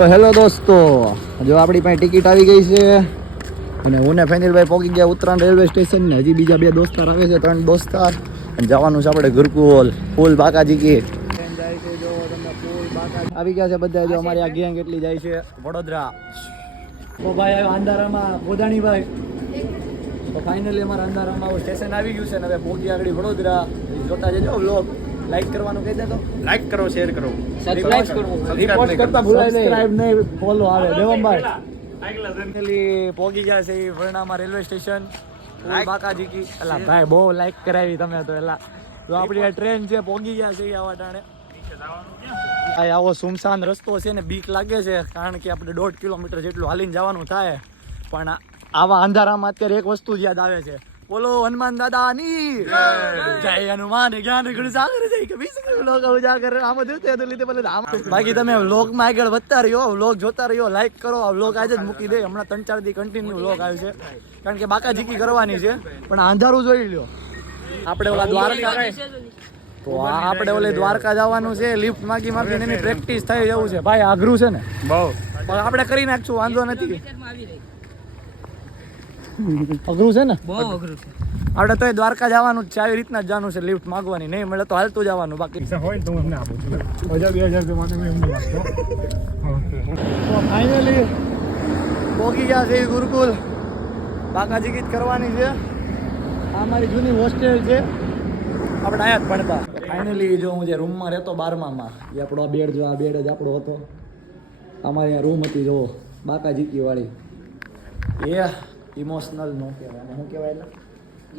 તો હેલો દોસ્તો, જો આપણી પાસે ટિકિટ આવી ગઈ છે અને હું ને ફેનિલભાઈ પહોંચી ગયા ઉત્તરાયણ રેલવે સ્ટેશન ને હજી બીજા 2 દોસ્તાર આવે છે, 3 દોસ્તાર અને જવાનું છે આપણે ગુરુકુલ ફૂલ બાકાજી કી જાય છે. જો તમને ફૂલ બાકાજી આવી ગયા છે બધા. જો અમારી આ ગેંગ એટલી જાય છે વડોદરા. તો ભાઈ આવ્યો અંધારામાં ગોદાણીભાઈ. તો ફાઇનલી અમારા અંધારામાં સ્ટેશન આવી ગયું છે ને હવે પહોંચી આગળ વડોદરા. જોતા જજો વ્લોગ. લાઈક કરવાનું કહી દે તો. લાઈક કરો, શેર કરો, સબસ્ક્રાઇબ કરવું. રિપોર્ટ કરતા ભૂલાય નહીં. સબસ્ક્રાઇબ નહીં, ફોલો આવે. દેવમભાઈ ફાઇનલી પહોંચી ગયા છે વરણામાં રેલવે સ્ટેશન. બાકાજી કી એલા ભાઈ બહુ લાઈક કરાવી તમે તો. એલા તો આપણી આ ટ્રેન છે પહોંચી ગયા છે આવા ટાણે. આવો સુમસાન રસ્તો છે ને બીક લાગે છે કારણ કે આપણે 1.5 કિલોમીટર જેટલું હાલીને જવાનું થાય. પણ આવા અંધારામાં અત્યારે એક વસ્તુ જ યાદ આવે છે. બોલો હનુમાન દાદાની જય. હનુમાન જ્ઞાન ગુણ સાગર જય કબીર લોક ઉજાગર. આમ જોતે તો લીધે ભલે આમ. બાકી તમે વ્લોગમાં આગળ વધતા રહ્યો, વ્લોગ જોતા રહ્યો, લાઈક કરો. આ વ્લોગ આજે જ મૂકી દે. હમણાં 3-4 દી કન્ટિન્યુ વ્લોગ આવે છે કારણ કે બાકાજીકી કરવાની છે. પણ અંધારું જોઈ લ્યો. આપણે ઓલા દ્વારકા તો આપણે ઓલે દ્વારકા જવાનું છે. લિફ્ટ માગી માગીને એની પ્રેક્ટિસ થઈ જવું છે. ભાઈ આઘરું છે ને બહુ, પણ આપણે કરી નાખશું, વાંધો નથી. અઘરું છે ને બહુ અઘરું છે. આપણે તો દ્વારકા જવાનું જ છે. આવી રીતના જ જવાનું છે. લિફ્ટ માંગવાની નહીં મળે તો હાલતું જવાનું. બાકી હોય તો મને આપો છો 1000-2000 માટે મેં એમ લાગતો. તો ફાઇનલી પહોંચી ગયા છે ગુરુકુલ. બાકાજી ગીત કરવાની છે. આ મારી જૂની હોસ્ટેલ છે. આપણે અહીંયા જ ભણતા. ફાઇનલી જો હું જે રૂમમાં રહેતો 12માં એ આપણો આ બેડ, જો આ બેડ જ આપણો હતો. અમારી આ રૂમ હતી જો બાકાજીકી વાળી. એ ઇમોશનલ નો કહેવાય. શું કહેવાય?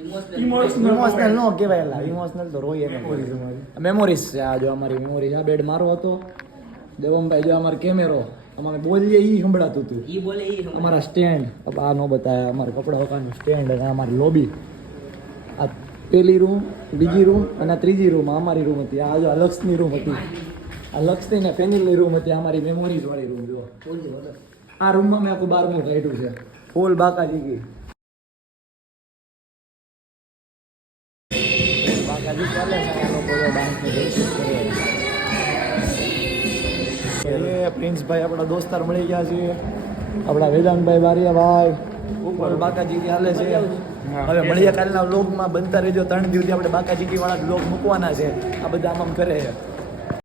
એટલે ઇમોશનલ નો કહેવાય. એટલે ઇમોશનલ તો રોઈએ મેમોરીઝ છે. આ જો અમારી મેમોરીઝ. આ બેડ મારો હતો. દેવમભાઈ જો અમારો કેમેરો. અમે બોલીએ ઈ સંભળાતું હતું. ઈ બોલે ઈ અમારા સ્ટેન્ડ આ નો બતાવ્યા. અમારું કપડા વકાનું સ્ટેન્ડ અને અમારી લોબી. આ પેલી રૂમ, બીજી રૂમ અને ત્રીજી રૂમ અમારી રૂમ હતી. આ જો આ લક્ષની રૂમ હતી. આ લક્ષની ને ફેનિલની રૂમ હતી. અમારી મેમોરીઝ વાળી રૂમ જો. આ રૂમમાં મેં આખું 12મું કાઢ્યું છે. ફૂલ બાકાજીકી. બાકાજી ચાલે છે. આ લોકો ડાન્સની પ્રેક્ટિસ કરે. એ પ્રિન્સભાઈ આપણા દોસ્તાર મળી ગયા છે. આપણા વેદાંતભાઈ બારિયાભાઈ ઉપર બાકાજીકી હાલે છે. હવે મળીએ કાલના વ્લોગમાં. બનતા રહેજો. 3 દિવસથી આપણે બાકાજીકી વાળા વ્લોગ મૂકવાના છે. આ બધા આમ કરે છે.